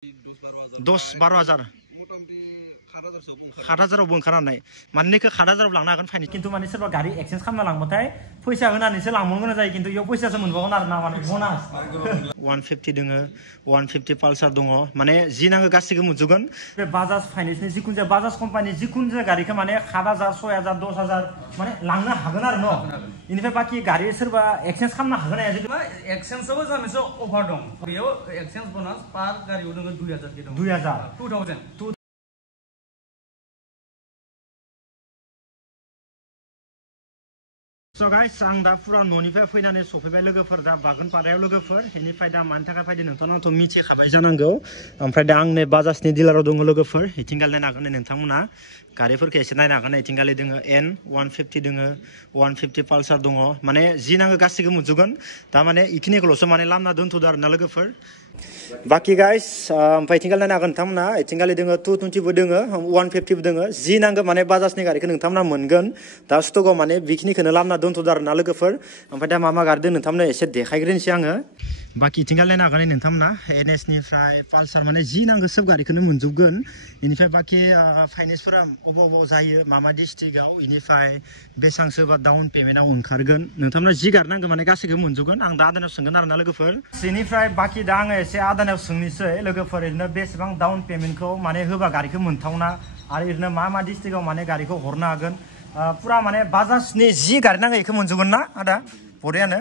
10-12,000 10,000 ओंखारनानै माने नैखौ 10,000 लांनो हागोन फाइनेन्स खिन्थु माने सोरबा गारि एक्सचेन्ज खालामना लांबाथाय फैसा होनानैसो लांबावनो गोनां जायो खिन्थु इयाव फैसासो मोनबावगोन आरो ना माने बनास 150 दोङो 150 पालसार दङ माने जि नांगौ गासिबो मोनजोबगोन बे बाजाज फाइनेन्सनि जिखुनु जाया बाजाज कम्पानि जिखुनु जाया गारिखौ माने 7,000 6,000 10,000 माने लांनो हागोन आरो न इनिफ्राय बाकी गारि सोरबा एक्सचेन्ज खालामनो हागोन ना जुदि एक्सचेन्जआवबो जा मोनसे अफार दं बेयाव एक्सचेन्ज बोनास पार गारियाव दङ 2,000 के दं 2000 So guys, आं दा पुरा न'निफ्राय फैनानै सफैबाय लोगोफोर दा बागानपारायाव लोगोफोर बेनिफ्राय दा मानि थाखाय फैदों नोंथांनावथ' मिथिखाबाय जानांगौ ओमफ्राय दा आं नै बाजाजनि डिलाराव दङ लोगोफोर इथिंगाल नायनो हागोन नोंथांमोना गारिफोरखौ एसे नायनो हागोन इथिंगालि दोङो N150 दोङो 150 पालसार दङ माने जि नांगौ गासिबो मोनजोबगोन दा माने इखिनिखौल'सो माने लामना दोनथ'दो आरोना लोगोफोर बाकी गाइस ओमफ्राय इथिंगाल नायनो हागोन नोंथांमोना इथिंगालि दोङो 220 बो दोङो 150 बो दोङो जि नांगौ माने बाजाजनि गारिखौ नोंथांमोना मोनगोन दा स्टकआव माने बेखिनिखौनो लामना दोनथ'दो आरोना लोगोफोर ओमफ्राय दा मा गारि दों नोंथांमोननो एसे देखायग्रोनोसै आङो बाकी इथिंगाल नायनो हागोन नोंथांमोना NS निफ्राय पालसार माने जि नांगौ सब गारिखौनो मोनजोबगोन इनिफ्राय बाकी फाइनेन्सफोरा अबाव जायो मा डिस्ट्रिक्टआव इनिफ्राय बेसांसो बा डाउन पेमेन्टआव ओंखारगोन नोंथांमोना जि गारि नांगौ माने गासिबो मोनजोबगोन आं दा आदानाव सोंगोन आरोना लोगोफोर बेनिफ्राय बाकी दा आङो एसे आदानाव सोंनोसै लोगोफोर ओरैनो बेसेबां डाउन पेमेन्टखौ माने होबा गारिखौ मोनथावना आरो ओरैनो मा डिस्ट्रिक्टआव माने गारिखौ हरनो हागोन पुरा माने बाजाजनि जि गारि नांगौ बेखौ मोनजोबगोन ना आदा बरियानो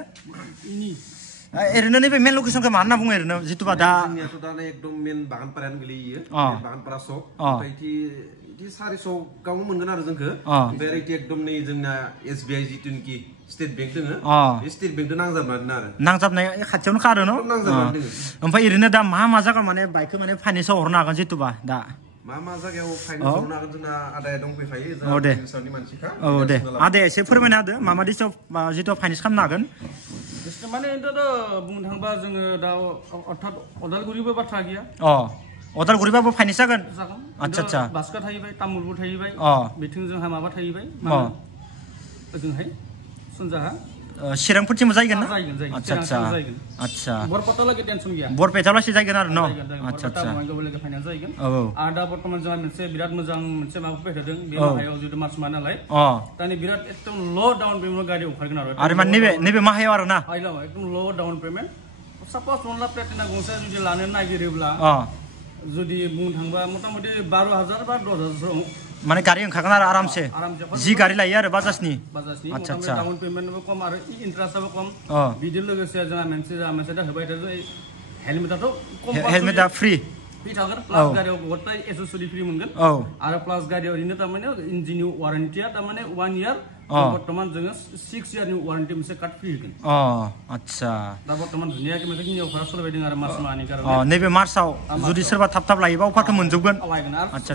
ओरैनो नैबे मेन लकेसनखौ मा होनना बुङो ओरैनो जितुबा दा जोंनियाथ' दा एकदम मेन बागानपारायानो गोलैयो बागानपारा सक ओमफ्राय इदि 400 गावनो मोनगोन आरो जोंखौ ओमफ्राय इदि एकदम नै जोंना SBI जितुनोखि स्टेट बेंक दोङो बे स्टेट बेंकजों नांजाबनानै आरो नांजाबनाय खाथियावनो खारो न ओमफ्राय ओरैनो दा मा जायगा माने बाइकखौ माने फाइनेन्सआव हरनो हागोन जितुबा दा मा जायगायाव फाइनेन्स हरनो हागोन जोंना आदाया दंफैखायो जोंनि मानसिखा दे आदाया एसे फोरमायना होदो मा डिस्ट्रिक्टआव जितु फाइनेन्स खालामनो हागोन माने दा बुंनो थाङोबा जोङो दा अर्थात अदालगुरिबो बाथ्रा गैया अदालगुरिबाबो फाइनेन्स जागोन आच्छा बासका थाहैबाय तामुलपुर थाहैबाय बिथिं जोंहा माबा थाहैबाय ओजोंहाय सानजाहा चिरांफोरथिंबो जायगोन ना आच्छा बरपेटालागै टेनसन गैया बरपेटालासि जायगोन आरो न आच्छा फाइनान्स जायगोन आरो दा बर्तमान जोंहा मोनसे बिराद मोजां मोनसे माबा फैबाय थादों बे माहायाव जुदि मार्च माह नालाय दानि बिराद एकदम ल' डाउन पेमेन्ट गारि ओंखारगोन आरो माने नैबे माहायाव आरो ना एकदम ल' डाउन पेमेन्ट साप'ज 1 लाख प्लेटिना गंसे जुदि लानो नागिरोब्ला जुदि बुंनो थाङोबा मथा-मथि 12,000 बा 10,000 माने गारि ओंखारगोन आरो आरामसे जि गारि लायो आरो बाजाजनि आच्छा डाउन पेमेन्टबो खम आरो इन्ट्रेस्टआबो खम बिदि लोगोसे जोंहा मोनसे दा होबाय थादों हेलमेटआथ' हेलमेटआ फ्रि थागोन प्लास गारियाव गथाय एसेसरि फ्रि मोनगोन आरो प्लास गारियाव ओरैनो थारमाने इन्जिननि वारेन्टिया थारमाने 1 इयार बर्तमान जोङो 6 इयारनि वारेन्टि मोनसे कार्ड फ्रि होगोन आच्छा दा बर्तमान दुनियाके मोनसे किनि अफार सलायबायदों आरो मार्च माहनि कारणे नैबे मार्चआव जुदि सोरबा थाब लायोबा अफारखौ मोनजोबगोन आच्छा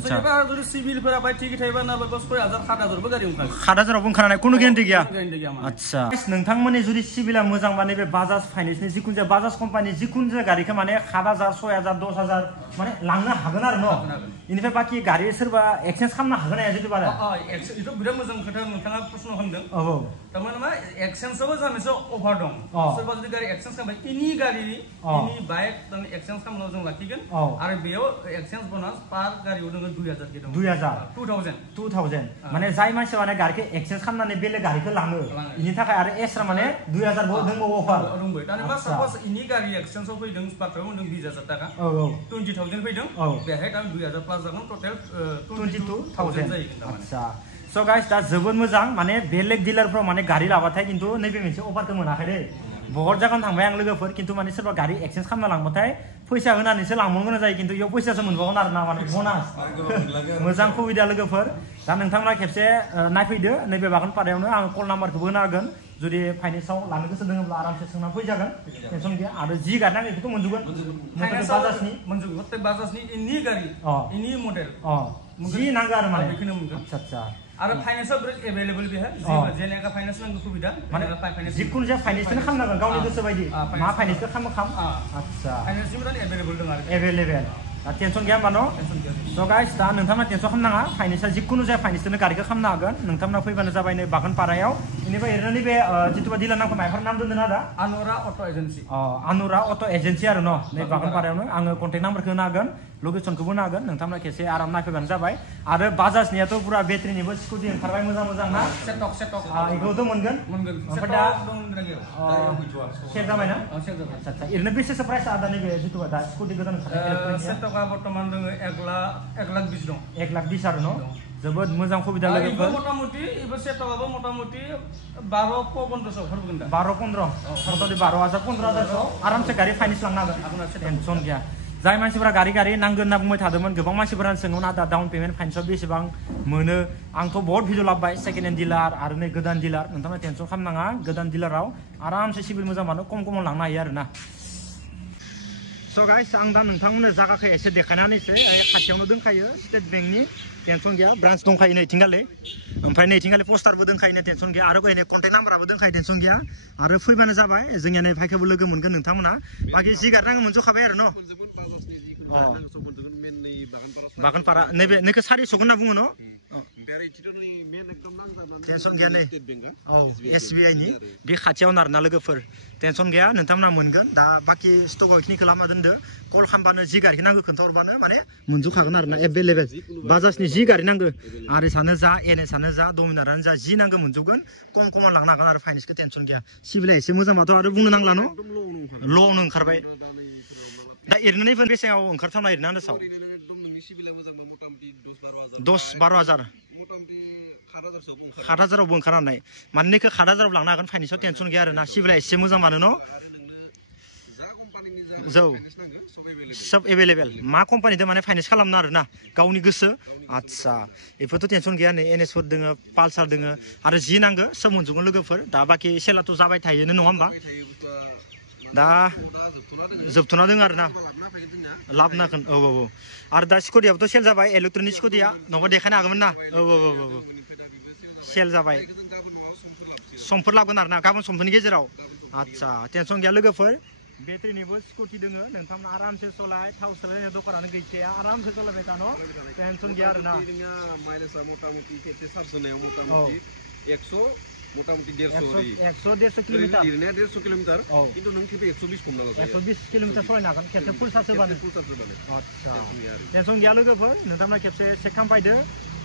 जुदि सिभिलफोरा बाय थिगि थायोबा ना 6,000 7,000 बो गारि ओंखारो 7,000 ओंखारनाय कोनो गेरेन्टि गैया आच्छा नोंथांमोननि जुदि सिभिला मोजांबा नैबे बाजाज फाइनेन्सनि जिखुनु जाया बाजाज कम्पानि जिखुनु जाया गारिखौ माने 7,000 6,000 10,000 माने लांनो हागोन आरो न इनिफ्राय बाकी गारि सोरबा एक्सचेन्ज खालामनो हागोन ना जुदि बारा इथ' बिराद मोजां खोथा नोंथाङा प्रश्न खालामदों थारमाने मा एक्सचेन्जआवबो जा मोनसे अफार दं सोरबा जुदि गारि एक्सचेन्ज खालामबाय इनि गारि इनि बाइक तारमाने एक्सचेन्ज खालामनायाव जों लाखिगोन आरो बेयाव एक्सचेन्ज बोनास पार गारियाव दङ 2,000 के दं 2,000 माने जाय मानसिया माने गारिखौ एक्सचेन्ज खालामनानै बेलेग गारिखौ लाङो इनि थाखाय आरो एक्सट्रा माने 2,000 दंबावो अफार दंबाय तारमाने साप'ज इनि गारि एक्सचेन्जआव फैदों बाथ्रायाव मोनदों 20,000 टाका 20,000 फैदों बेहाय दा 2,000 प्लास जागोन टटेल 22,000 जाहैगोन आच्छा स' गाइस दा जोबोद मोजां माने बेलेग डिलारफ्राव माने गारि लाबाथाय खिन्थु नैबे मोनसे अफारखौ मोनाखै दै बहुत जायगायाव थांबाय आं लोगोफोर खिन्थु माने सोरबा गारि एक्सचेन्ज खालामना लांबाथाय फैसा होनानैसो लांबावनो गोनां जायो खिन्थु इयाव फैसासो मोनबावगोन आरो ना माने बनास मोजां सुबिदा लोगोफोर दा नोंथांमोना खेबसे नायफैदो नैबे बागानपारायावनो आं कल नाम्बारखौबो होनो हागोन जुदि फाइनेन्सआव लानो गोसो दङब्ला आरामसे सोंना फैजागोन टेनसन गैया आरो जि गारि नांगौ बेखौथ' मोनजोबगोन बाजाजनि मोनजोबगोन बाजाजनि इनि गारि इनि मडेल जि नांगौ आरो माने बेखौनो मोनगोन आच्छा आरो फाइनेन्सआ बिराद एभेलेबल बेहा जेनेका फाइनेन्स नांगौ सुबिदा माने जिखुनु जाया फाइनेन्सखौनो खालामनांगोन गावनि गोसो बायदि मा फाइनेन्सखौ खालाम आच्छा फाइनेन्सनि बिराद एभेलेबल दं आरो एभेलेबल दा टेनसन गैया होमबा न' टेनसन गैया स' गाइस दा नोंथांमोना टेनसन खालामनाङा फाइनान्सआ जिखुनु जाया फाइनान्सजोंनो गारिखौ खालामनो हागोन नोंथांमोना फैबानो जाबाय नै बागानपारायाव बेनिफ्राय ओरैनो नैबे जिथुबा डिलार नामखौ माइफोर नाम दोनदों ना दा आनुरा अट' एजेन्सि आनुरा अट' एजेन्सि आरो न' नै बागानपारायावनो आङो कन्टेक्ट नाम्बारखौ होनो हागोन लकेसनखौबो होनो हागोन नोंथांमोना खेबसे आराम नायफैबानो जाबाय आरो बाजाजनियाथ' पुरा बेटारिनिबो स्कुटि ओंखारबाय मोजां मोजां ना सेटक बेखौथ' मोनगोन ओमफ्राय दा सेल जाबाय ना आচ্ছা आচ্ছা ओरैनो बेसेसो प्राइस दा नैबे जिथुबा दा स्कुटि गोदान ओंखारनाय सेटका बर्तमान दङ 1,20,000 दं 1,20,000 आरो न' जोबोद मोजां सुबिदा लोगोफोर मटामटी एबो सेटकाबो मटामटी 12-1500 हरगोन दा 12-15 मटामटी 12,000-15,000 आरामसे गारि फाइनान्स लांनो हागोन टेनसन गैया जाय मानसिफोरा गारि नांगोन होनना बुंबाय थादोंमोन गोबां मानसिफोरानो सोङो ना दा डाउन पेमेन्ट फाइनान्सआव बेसेबां मोनो आंथ' बहुत भिडिअ लाबबाय सेकेन्ड हेन्ड डिलार आरो नै गोदान डिलार नोंथांमोना टेनसन खालामनाङा गोदान डिलाराव आरामसे सिभिल मोजां मानो खमाव लांनो हायो आरोना स' गाइस आं दा नोंथांमोननो जायगाखौ एसे देखायनानैसै खाथियावनो दंखायो स्टेट बेंकनि टेनसन गैया ब्रान्च दंखायो नैथिंगाले ओमफ्राय नैथिंगाले पस्टारबो दंखायो टेनसन गैया आरो ओरैनो कन्टेक्ट नाम्बाराबो दंखायो टेनसन गैया आरो फैबानो जाबाय जोंनिया नै भाइखौबो लोगो मोनगोन नोंथांमोना बाखि जि गारनांगौ मोनजोबखाबाय आरो न' बागानपारा नैबे नैखौ 400 होनना बुङो न' टेनसन गैया नै औ SBI नि बे खाथियावनो आरोना लोगोफोर टेनसन गैया नोंथांमोना मोनगोन दा बाखि स्टकआव बेखिनिखौ लामा दोनदो कल खालामबानो जि गारिखौ नांगौ खोन्थाहरबानो माने मोनजोबखागोन आरोना एभेलेबेल बाजाजनि जि गारि नांगौ आरएसआनो जा एनएसआनो जा डमिनारानो जा जि नांगौ मोनजोबगोन खमावनो लांनो हागोन आरो फाइनान्सखौ टेनसन गैया सिभिला एसे मोजांबाथ' आरो बुंनो नांला न' ल'आवनो ओंखारबाय दा एरैनो नैफोर बेसेङाव ओंखारथावना एरैनो आन्दासाव 10-12 हाजार 7,000आवबो ओंखारनाय माने नैखौ 7,000आव लांनो हागोन फाइनान्सआव टेनसन गैया आरोना सिभिला एसे मोजां मानो न' जौ सब एभेलेबेल मा कम्पानिजों माने फाइनान्स खालामनो आरोना गावनि गोसो आচ্ছা बेफोरथ' टेनसन गैया नै एनएसफोर दोङो पालसार दोङो आरो जि नांगौ सोब मोनजोबगोन लोगोफोर दा बाखि सेलाथ' जाबाय थायोनो नङा होमबा दा जोबथ'ना दोङो आरोना लाबोनांगोन औ आरो दा स्कुटियाबोथ' सेल जाबाय इलेक्ट्रनिक स्कुटिया नङाबा देखायनो हागौमोन ना औ सेल जाबाय समफोर लाबोगोन आरोना गाबोन समफोरनि गेजेराव आচ্ছা टेनसन गैया लोगोफोर बेटारिनिबो स्कुटि दोङो नोंथांमोना आरामसे सलाय थाव सोलायनाय दखानानो गैखाया आरामसे सलायबाय थानो टेनसन गैया आरोना माइलेजआ मटामटी खेबसे चार्ज होनायाव मटामटी 100-150 किलोमिटार लिरनाया 150 किलोमिटार किन्तु नों खेबसे 120 हमना ला 120 किलोमिटार सलायनो हागोन खेबसे फुल चार्ज होबानो आচ্ছা टेनसन गैया लोगोफोर नोंथांमोना खेबसे चेक खालामफैदो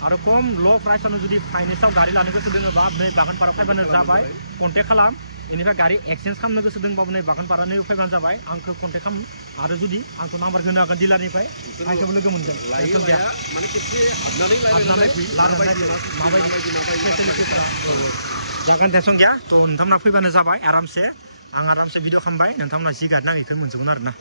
आरो खम ल' प्राइसआवनो जुदि फाइनान्सआव गारि लानो गोसो दोङोबा नै बागानपारायाव फैबानो जाबाय कन्टेक्ट खालाम बेनिफ्राय गारि एक्सचेन्ज खालामनो गोसो दंबाबो नै बागानपारा नै फैबानो जाबाय आंखौ कन्टेक्ट खालाम आरो जुदि आंखौ नाम्बार होनो हागोन डिलारनिफ्राय आंखौबो लोगो मोनगोन माने खेबसे हाबनानै माबायदि फेसिलिटिफोरा जागोन टेनसन गैया थ' नोंथांमोना फैबानो जाबाय आरामसे आं आरामसे भिडिअ खालामबाय नोंथांमोना जि गारि नांगौ बेखौ मोनजोबगोन आरोना